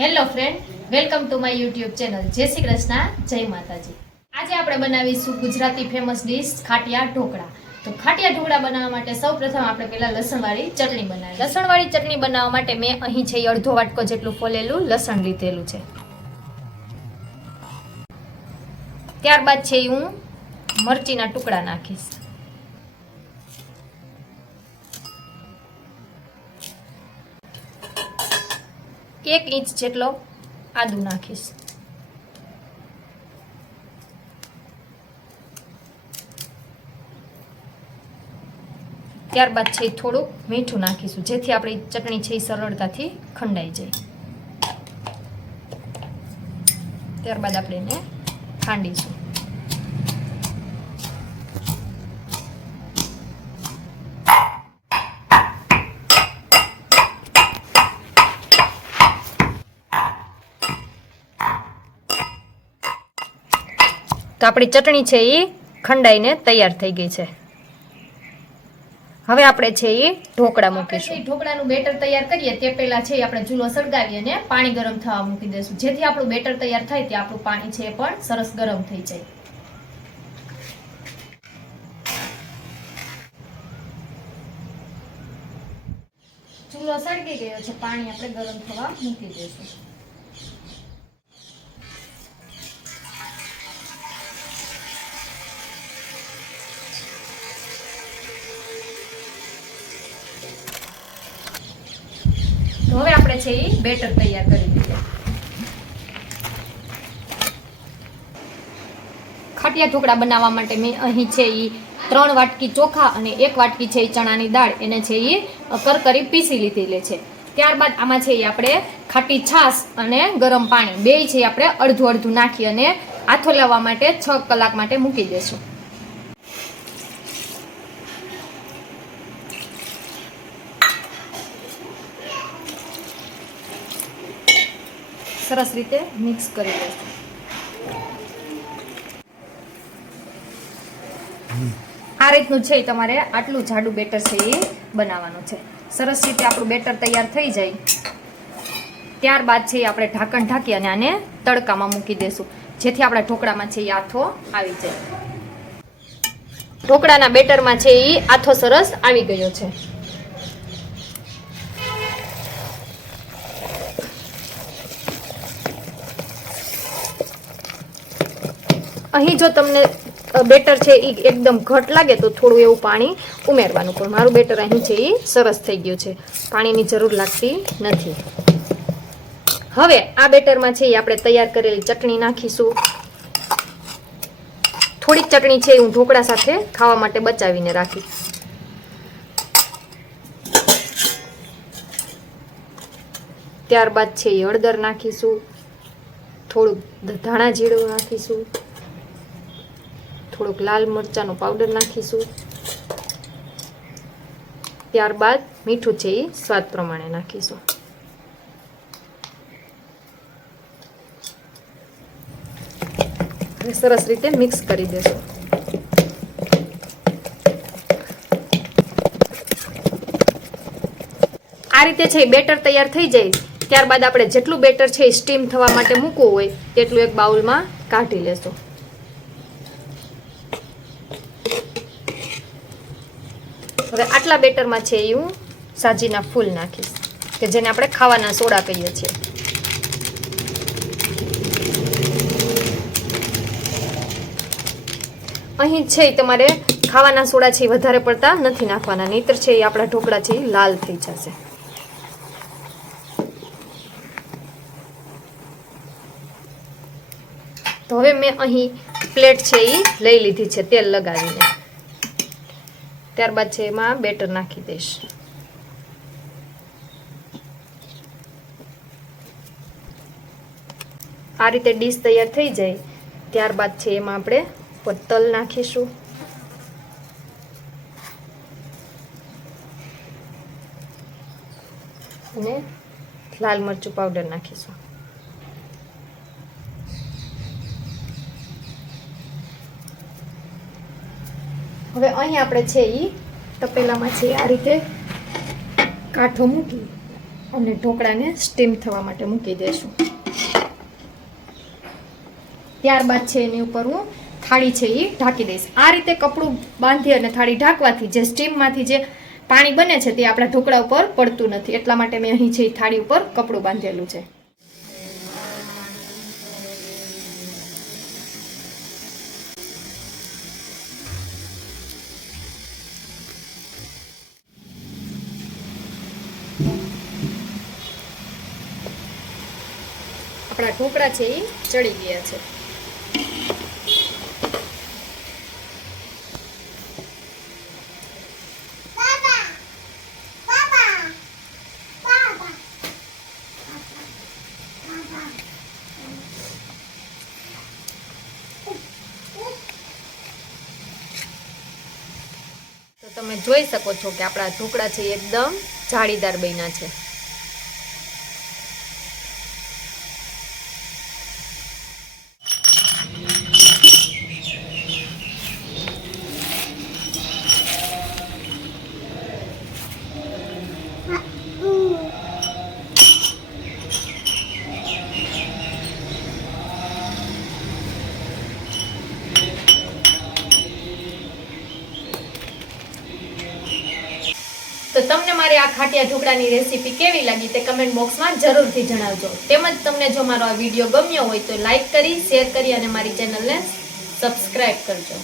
Hello friend welcome to my YouTube channel જય શ્રી કૃષ્ણ, જય માતાજી. આજે આપણે બનાવીશું ગુજરાતી ફેમસ ડીશ ખાટિયા ઢોકળા. તો ખાટિયા ઢોકળા બનાવવા માટે સૌપ્રથમ આપણે પહેલાં લસણવાળી ચટણી બનાવી લસણવાળી ચટણી બનાવવા માટે મેં અહીં છે અડધો વાટકો જેટલું ફોલેલું લસણ લીધેલું છે. ત્યારબાદ છે હું મરચીના ટુકડા નાખીશ. એક ઇંચ જેટલો આદુ નાખીશ. ત્યારબાદ છે થોડુંક મીઠું નાખીશું, જેથી આપણી ચટણી છે એ સરળતાથી ખંડાઈ જાય. ત્યારબાદ આપણે એને ખાંડીશું. તો આપણી ચટણી છે એ ખંડાઈને તૈયાર થઈ ગઈ છે. હવે આપણે છે એ ઢોકળા મૂકીશું. ઢોકળાનું બેટર તૈયાર કરીએ તે પહેલા છે આપણે ચૂલો સળગાવી અને પાણી ગરમ થવા મૂકી દઈશું. જેથી આપણું બેટર તૈયાર થાય તે આપણું પાણી છે એ પણ સરસ ગરમ થઈ જાય. ચૂલો સળગી ગયો છે પાણી આપણે ગરમ થવા મૂકી દઈશું. છે એ બેટર તૈયાર કરી દઈએ ખાટિયા ઢોકળા બનાવવા માટે મેં અહીં છે એ ત્રણ વાટકી ચોખા અને એક વાટકી છે એ ચણાની દાળ. એને છે એ કરકરી પીસી લીધેલી છે. ત્યારબાદ આમાં છે એ આપણે ખાટી છાશ અને ગરમ પાણી. બે છે આપણે અડધું અડધું નાખી અને આથો લાવવા માટે છ કલાક માટે મૂકી દેશું સરસ રીતે મિક્સ કરી દઈશું આ રીતનું છે તમારે આટલું જાડું બેટર છે એ બનાવવાનું છે. સરસ રીતે આપણું બેટર તૈયાર થઈ જાય. ત્યારબાદ છે આપણે ઢાંકણ ઢાંકી અને આને તડકામાં મૂકી દઈશું જેથી આપણા ઢોકળામાં છે એ આથો આવી જાય. ઢોકળાના બેટરમાં છે એ આથો સરસ આવી ગયો છે. અહીં જો તમને બેટર છે એ એકદમ ઘટ લાગે તો થોડું એવું પાણી ઉમેરવાનું. પણ મારું બેટર અહીં છે એ સરસ થઈ ગયું છે. પાણીની જરૂર લાગતી નથી. હવે આ બેટરમાં છે એ આપણે તૈયાર કરેલી ચટણી નાખીશું. થોડીક ચટણી છે એ હું ઢોકળા સાથે ખાવા માટે બચાવીને રાખી. ત્યારબાદ છે એ હળદર નાખીશું. થોડુંક ધાણા જીરું નાખીશું. થોડુંક લાલ મરચાંનો પાવડર નાખીશું. ત્યારબાદ મીઠું છે એ સ્વાદ પ્રમાણે નાખીશું. અને સરસ રીતે મિક્સ કરી દેશું. આ રીતે છે બેટર તૈયાર થઈ જાય. ત્યારબાદ આપણે જેટલું બેટર છે સ્ટીમ થવા માટે મૂકવું હોય, તેટલું એક બાઉલમાં કાઢી લેશું. હવે આટલા બેટરમાં છે એ હું સાજીના ફૂલ નાખીશ, કે જેને આપણે ખાવાના સોડા કહીએ છીએ. અહીં છે તમારે ખાવાના સોડા છે વધારે પડતા નથી નાખવાના, નહીતર છે એ આપણા ઢોકળા છે લાલ થઈ જશે. તો હવે મેં અહીં પ્લેટ છે એ લઈ લીધી છે તેલ લગાવીને. ત્યારબાદ છે એમાં બેટર નાખી દઈશ. આ રીતે ડીશ તૈયાર થઈ જાય ત્યારબાદ છે એમાં આપણે તલ નાખીશું. અને લાલ મરચું પાવડર નાખીશું. હવે અહીં આપણે છે એ તપેલામાં છે આ રીતે કાંઠો મૂકી અને ઢોકળાને સ્ટીમ થવા માટે મૂકી દઈશું ત્યારબાદ છે એની ઉપર હું થાળી છે એ ઢાંકી દઈશ. આ રીતે કપડું બાંધી અને થાળી ઢાંકવાથી જે સ્ટીમમાંથી જે પાણી બને છે તે આપણા ઢોકળા ઉપર પડતું નથી. એટલા માટે મેં અહીં છે એ થાળી ઉપર કપડું બાંધેલું છે. આપણા ઢોકળા છે એ ચડી ગયા છે. તો તમે જોઈ શકો છો કે આપણા ઢોકળા છે એકદમ જાળીદાર બન્યા છે. તમને મારી આ ખાટિયા ઢોકળાની રેસીપી કેવી લાગી તે કમેન્ટ બોક્સમાં જરૂરથી જણાવજો. તેમજ તમને જો મારો આ વીડિયો ગમ્યો હોય તો લાઇક કરી શેર કરી અને મારી ચેનલને સબસ્ક્રાઈબ કરજો.